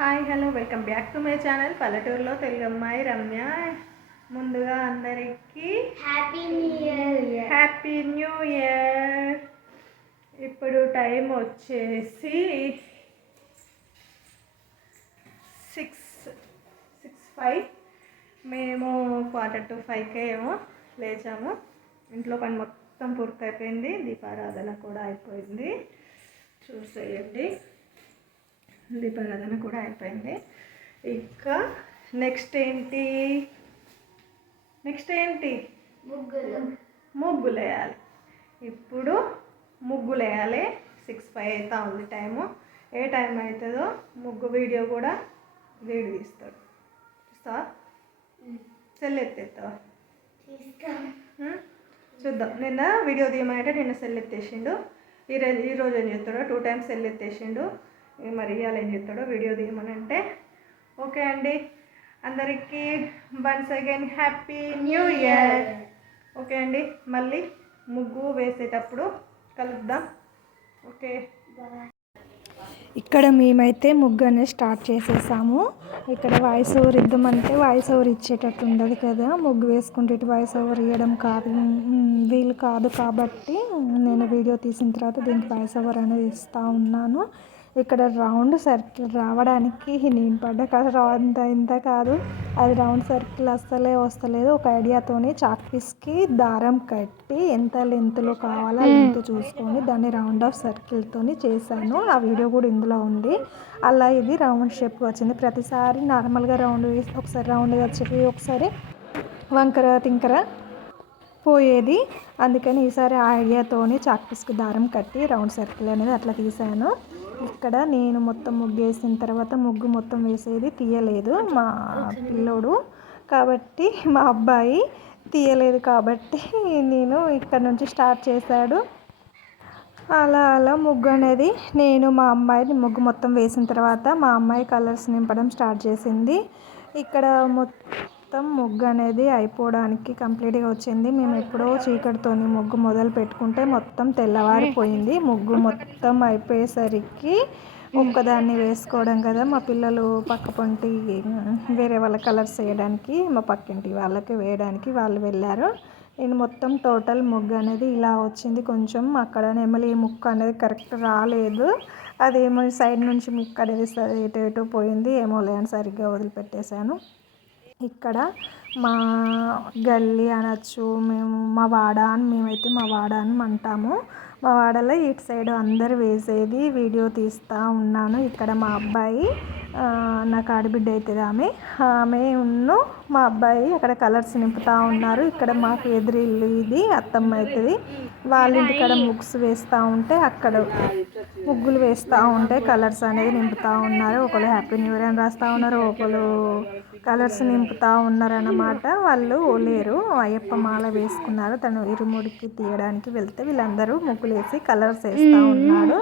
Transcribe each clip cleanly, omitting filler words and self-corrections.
Hi hello welcome back to my channel పల్లెటూరులో తెలుగు అమ్మాయి రమ్య. ముందుగా అందరికీ హ్యాపీ న్యూ ఇయర్. ఇప్పుడు టైం వచ్చేసి 6:05. మేము 4:45కే ఏమో లేచాము. ఇంట్లో పని మొత్తం పూర్తయిపోయింది, దీపారాధన కూడా అయిపోయింది. చూసేయండి, దీపారాధన కూడా అయిపోయింది. ఇంకా నెక్స్ట్ ఏంటి ముగ్గులు వేయాలి. ఇప్పుడు ముగ్గులు వేయాలి. 6:05 అవుతా ఉంది టైము. ఏ టైం అవుతుందో ముగ్గు వీడియో కూడా వీడియో తీస్తాడు. చూస్తావా? సెల్ ఎత్తేస్తావా? చూద్దాం. నిన్న వీడియో తీయమంటే నిన్న సెల్ ఎత్తేసిండు. ఈరోజు ఏం చేస్తాడో 2 times సెల్ ఎత్తేసిండు. మరి ఇవాళ ఏం చేస్తాడో వీడియో తీయమని అంటే ఓకే అండి. అందరికీ once again happy new year. Okay అండి, మళ్ళీ ముగ్గు వేసేటప్పుడు కలుద్దాం. ఓకే, ఇక్కడ మేమైతే ముగ్గు అనేది స్టార్ట్ చేసేసాము. ఇక్కడ వాయిస్ ఓవర్ ఇద్దామంటే వాయిస్ ఓవర్ ఇచ్చేటట్టు ఉండదు కదా, ముగ్గు వేసుకుంటే వాయిస్ ఓవర్ ఇవ్వడం వీలు కాదు. కాబట్టి నేను వీడియో తీసిన తర్వాత దీనికి వాయిస్ ఓవర్ అనేది ఇస్తూ ఉన్నాను. ఇక్కడ రౌండ్ సర్కిల్ రావడానికి నేను పడ్డ అంత ఇంత కాదు, అది రౌండ్ సర్కిల్ అస్సలే వస్తలేదు. ఒక ఐడియాతోని చాక్ పీస్కి దారం కట్టి ఎంత లెంత్లో కావాలో ఆ లెంత్ చూసుకొని దాన్ని రౌండ్ ఆఫ్ సర్కిల్తోని చేశాను. ఆ వీడియో కూడా ఇందులో ఉంది. అలా ఇది రౌండ్ షేప్ వచ్చింది. ప్రతిసారి నార్మల్గా రౌండ్ వేసి ఒకసారి రౌండ్గా వచ్చేది, ఒకసారి వంకర తింకర పోయేది. అందుకని ఈసారి ఆ ఐడియాతోని చాక్ పీస్కి దారం కట్టి రౌండ్ సర్కిల్ అనేది అట్లా తీసాను. ఇక్కడ నేను మొత్తం ముగ్గు వేసిన తర్వాత ముగ్గు మొత్తం వేసేది తీయలేదు మా పిల్లోడు, కాబట్టి మా అబ్బాయి తీయలేదు కాబట్టి నేను ఇక్కడ నుంచి స్టార్ట్ చేశాడు. అలా అలా ముగ్గు అనేది నేను మా అమ్మాయిని ముగ్గు మొత్తం వేసిన తర్వాత మా అమ్మాయి కలర్స్ నింపడం స్టార్ట్ చేసింది. ఇక్కడ మొత్తం ముగ్గు అనేది అయిపోవడానికి కంప్లీట్గా వచ్చింది. మేము ఎప్పుడో చీకటితోని ముగ్గు మొదలు పెట్టుకుంటే మొత్తం తెల్లవారిపోయింది. ముగ్గు మొత్తం అయిపోయేసరికి ఒక్కదాన్ని వేసుకోవడం కదా, మా పిల్లలు పక్క పొంటి వేరే వాళ్ళ కలర్స్ వేయడానికి మా పక్కింటి వాళ్ళకి వేయడానికి వాళ్ళు వెళ్ళారు. నేను మొత్తం టోటల్ ముగ్గు అనేది ఇలా వచ్చింది. కొంచెం అక్కడ నెమలి ముక్కు అనేది కరెక్ట్ రాలేదు, అదేమో సైడ్ నుంచి ముక్కు అనేది ఎటు ఎటు పోయింది ఏమో లేని సరిగ్గా వదిలిపెట్టేశాను. ఇక్కడ మా గల్లీ అనొచ్చు, మేము మా వాడ అని మేమైతే మా వాడ అని అంటాము. మా వాడలో ఇటు సైడ్ అందరు వేసేది వీడియో తీస్తూ ఉన్నాను. ఇక్కడ మా అబ్బాయి, నాకు ఆడబిడ్డ అవుతుంది ఆమె మా అబ్బాయి అక్కడ కలర్స్ నింపుతూ ఉన్నారు. ఇక్కడ మాకు ఎదురిల్లు ఇది అత్తమ్మ అవుతుంది, వాళ్ళ ఇంటికాడ ముగ్స్ వేస్తూ ఉంటే అక్కడ ముగ్గులు వేస్తూ ఉంటే కలర్స్ అనేది నింపుతూ ఉన్నారు. ఒకళ్ళు హ్యాపీ న్యూ ఇయర్ అని రాస్తూ ఉన్నారు, ఒకళ్ళు కలర్స్ నింపుతూ ఉన్నారన్నమాట. వాళ్ళు లేరు, అయ్యప్ప మాల వేసుకున్నారు. తను ఇరుముడికి తీయడానికి వెళ్తే వీళ్ళందరూ ముగ్గులు వేసి కలర్స్ వేస్తూ ఉన్నాడు.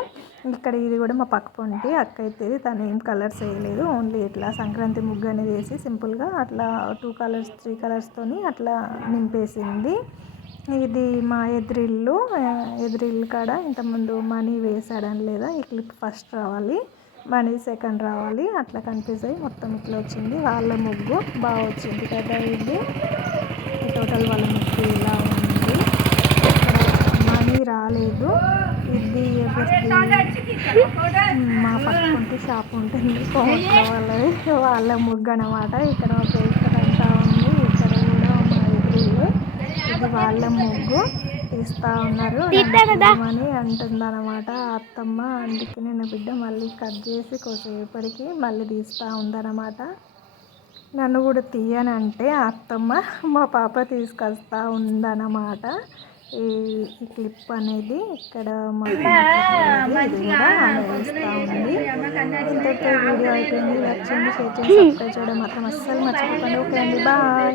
ఇక్కడ ఇది కూడా మా పక్క పొంటి అక్క అయితే తను ఏం కలర్స్ వేయలేదు, ఓన్లీ ఇట్లా సంక్రాంతి ముగ్గు అనేది వేసి సింపుల్గా అట్లా 2 colors 3 colors అట్లా నింపేసింది. ఇది మా ఎదురిల్లు కాడ ఇంతకుముందు మనీ వేసాడని లేదా ఈ క్లిప్ ఫస్ట్ రావాలి, మనీ సెకండ్ రావాలి, అట్లా కన్ఫ్యూజ్ అయ్యి మొత్తం ఇట్లా వచ్చింది. వాళ్ళ ముగ్గు బాగా వచ్చింది కదా. ఇది టోటల్ వాళ్ళ ముగ్గు ఇలా ఉంది. మనీ రాలేదు. ఇది మా పక్కంటే షాప్ ఉంటుంది కోట్ల వాళ్ళది, వాళ్ళ ముగ్గు అన్నమాట. ఇక్కడ ఒక అంతా ఉంది. ఇక్కడ కూడా మా ఎదురు ఇది వాళ్ళ ముగ్గు తీస్తూ ఉన్నారు అని అంటుందన్నమాట అత్తమ్మ. అందుకే నేను బిడ్డ మళ్ళీ కట్ చేసి కొద్దిసేపటికి మళ్ళీ తీస్తూ ఉందన్నమాట. నన్ను కూడా తీయనంటే అత్తమ్మ మా పాప తీసుకొస్తూ ఉందన్నమాట. ఈ క్లిప్ అనేది ఇక్కడ మాకు వేస్తూ ఉంది. ఇంతటితో వీడియో అయిపోయింది. లైక్ చేయండి, షేర్ చేయండి, సబ్స్క్రైబ్ చేయడం మాత్రం అస్సలు మర్చిపోకండి. ఓకే అండి, బాయ్.